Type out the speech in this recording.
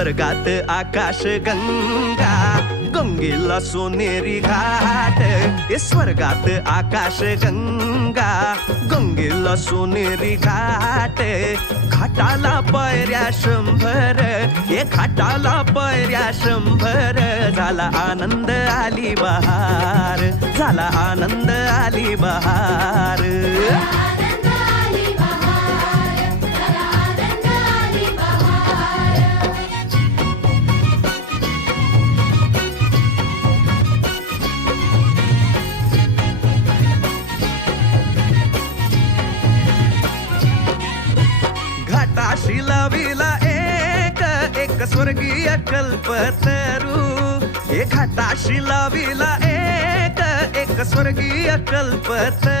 स्वर्गात आकाश गंगा, गंगेला सोनेरी घाट. स्वर्गात आकाश गंगा, गंगेला सोनेरी घाट. घाटाला पायऱ्या 100, घाटाला पायऱ्या 100. झाला आनंद आली बहार, झाला आनंद आली बहार. घाटाशी लाविला एक स्वर्गीय कल्पतरू. घाटाशी लाविला एक स्वर्गीय कल्पतरू.